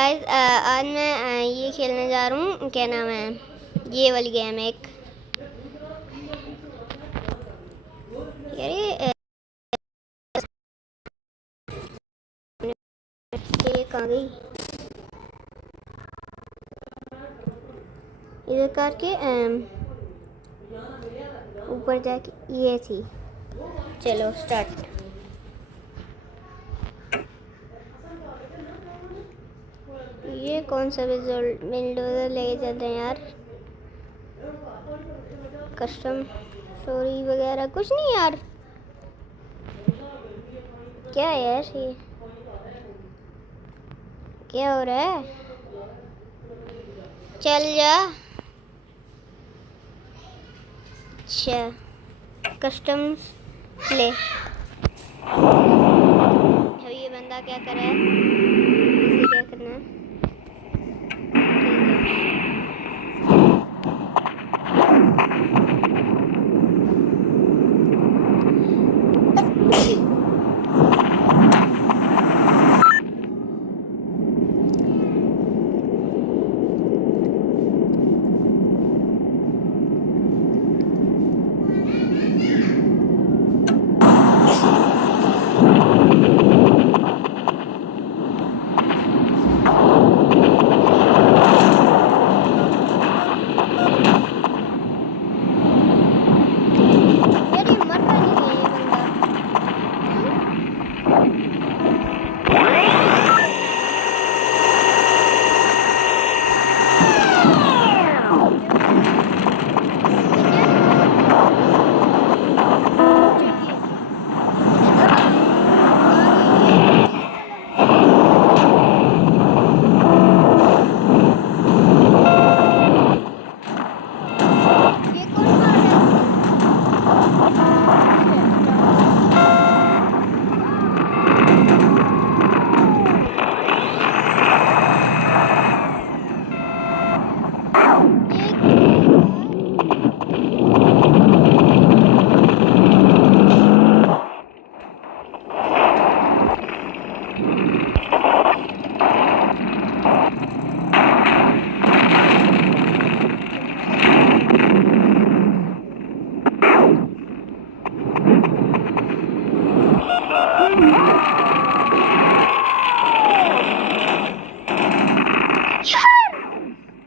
Guys आज मैं ये खेलने जा रहा हूँ। क्या नाम है ये वाली गेम एक यार ये कहाँ गई इधर करके ऊपर जाके ये थी। चलो स्टार्ट। ये कौन सा बिल्डोजर लेके चल रहे हैं यार। कस्टम स्टोरी वगैरह कुछ नहीं यार। क्या है यार ये क्या हो रहा है। चल जा। अच्छा कस्टम्स प्ले। अब ये बंदा क्या कर रहा है। इसे क्या करना है।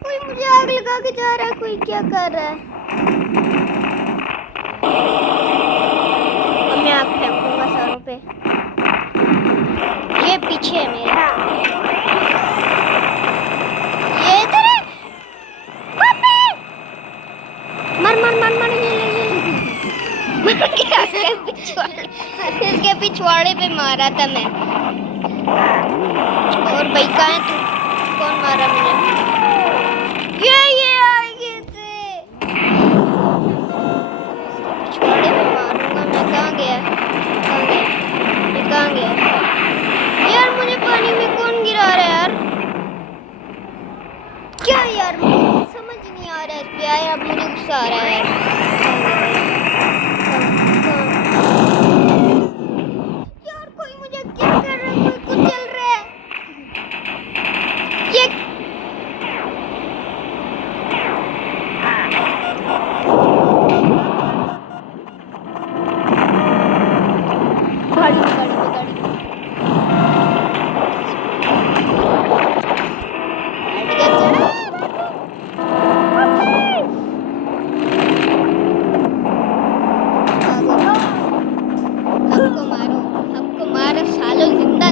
कोई मुझे आग लगा के जा रहा है। कोई क्या कर रहा है। अब मैं आग फेंकूंगा सरों पे। ये पीछे है मेरे। ये इधर है। मर मर मर मर ये इसके पिछवाड़े पे मारा था मैं। और भाई कहाँ है तू। कौन मारा मुझे। ये आगे से पिछवाड़े पे मारूंगा मैं। कहाँ गया ये कहाँ गया यार। मुझे पानी में कौन गिरा रहा है यार। क्या यार समझ नहीं आ रहा है इस पे यार। अब मुझे गुस्सा आ रहा है यार। कोई मुझे क्या कर रहा है। कोई कुछ चल रहा है। ये गाड़ी सालों जिंदा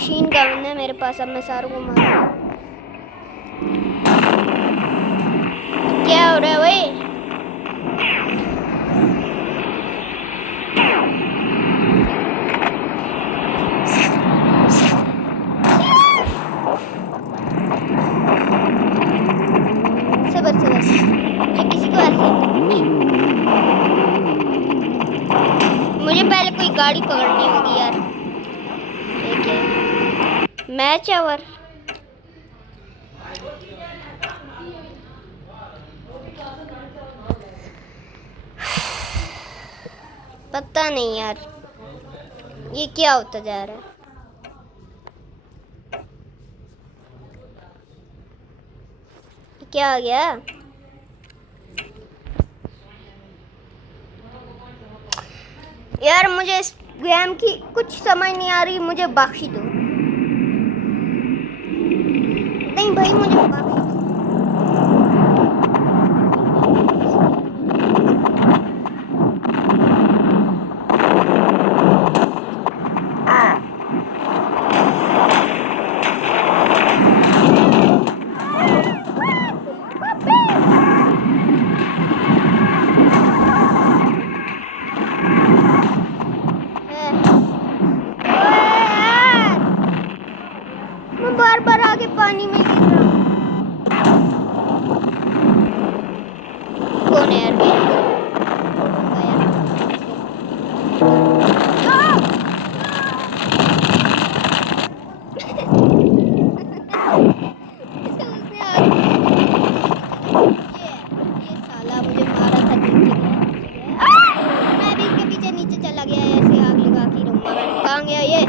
मशीन गन है मेरे पास, अब मैं सारों को मारूंगा। क्या हो रहा है भाई? सबर सबर, ये किसी को ऐसे, मुझे पहले कोई गाड़ी पकड़नी होगी यार। ठीक है, मैच ओवर। पता नहीं यार ये क्या होता जा रहा है। क्या आ गया? यार मुझे इस गेम की कुछ समझ नहीं आ रही, मुझे बख्शी दो। नहीं भाई मुझे बख्शी दो। मैं बार बार आगे पानी में गिर रहा हूँ। कौन है यार? ये साला मुझे मारा था, मैं भी इसके पीछे नीचे चला गया, ऐसे आग लगा के रहूंगा मैं। कहाँ गया ये?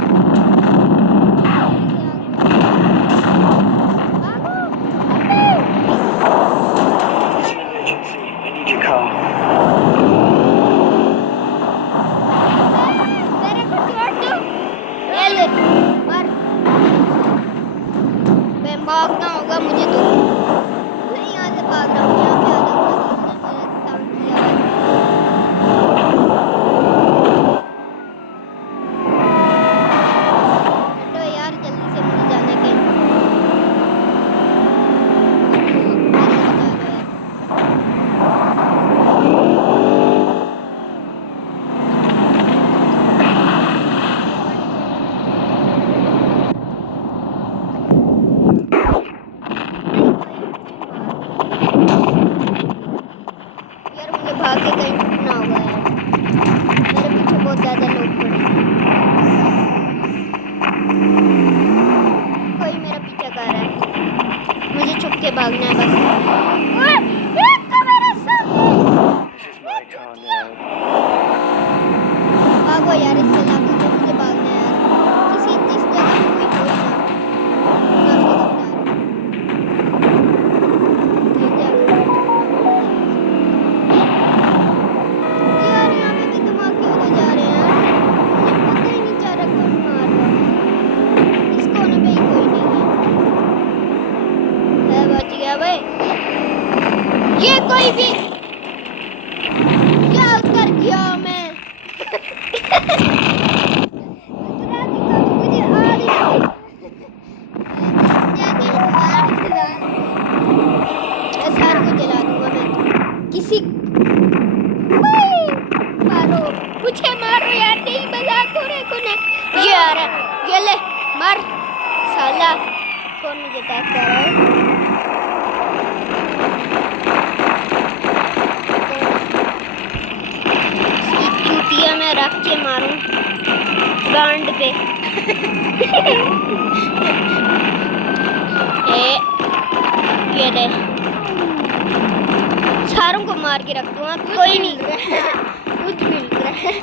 मेरे को छोड़ दो। ये ले, मर। मैं भागना होगा मुझे तो। मैं यहाँ से भाग रहा हूँ, यहाँ पे आ जाऊंगा। हटो यार जल्दी से, मुझे जाना है कहीं। भाग के कहीं छुपना होगा यार, मेरे पीछे बहुत ज़्यादा लोग पड़े हैं। कोई मेरा पीछा कर रहा है, मुझे छुप के भागना है बस। भागो यार, इससे लागे तो मुझे भागना है यार। किसी जिस जगह पे कोई हो ना, ये कोई भी क्या कर दिया मैं? मुझे सार को जला दूंगा मैं। किसी मारो, मुझे मारो यार, नहीं मजाक हो रहा है। कौन है ये? आ रहा है, ये ले मार साला। कौन मुझे अटैक कर रहा है? मैं रख के मारूं गांड पे। ये ले, सारों को मार के रख दूंगा, कोई नहीं कुछ मिल रहा है।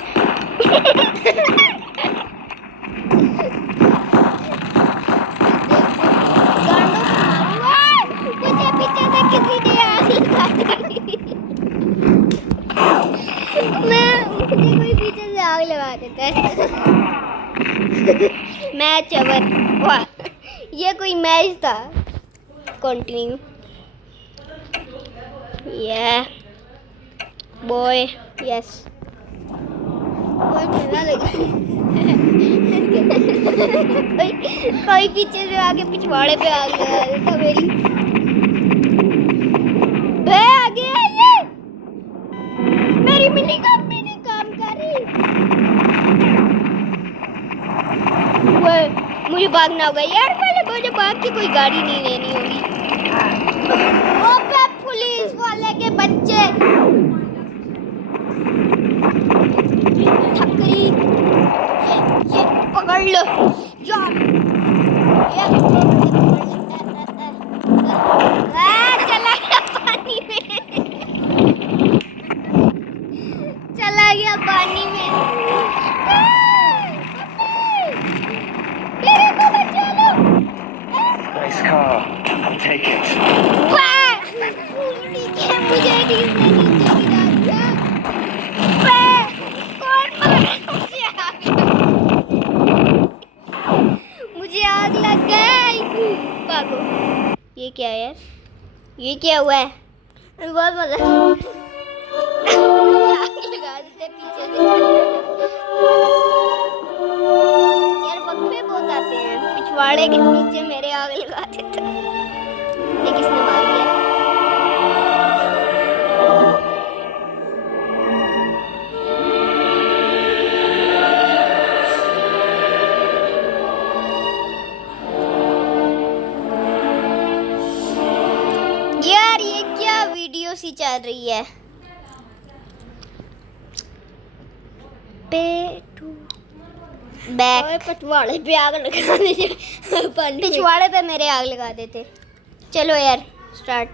पीछे से किसी ने आग लगा दी। मुझे कोई पीछे से आग लगा देता है। Match over. वाह, ये कोई मैच था। कंटिन्यू। ये बॉय, यस बॉय खेलना लगा। कोई पीछे से आके पिछवाड़े पे आ गया था मेरी। बे आगे है ये। मेरी मिनी काम भी नहीं काम कर रही। मुझे भागना होगा यार, पहले मुझे भाग के कोई गाड़ी नहीं लेनी होगी। ओपे पुलिस वाले के बच्चे, ठकरी, ये पकड़ लो यार, चला गया पानी में, चला गया पानी में। मेरे को बचा लो। Nice car. Take it. मुझे नीचे गिरा दिया। कौन मारा मुझे आग लग गई। भागो। ये क्या है यार, ये क्या हुआ है? बहुत मजा आग लगा देते पीछे से यार, वक्फे बहुत आते हैं। पिछवाड़े के पीछे मेरे आग लगा देते। ये किसने मार दिया? यार ये क्या वीडियो सी चल रही है? बैक पिछवाड़े पे आग लगा देते, पिछवाड़े पे मेरे आग लगा देते। चलो यार स्टार्ट।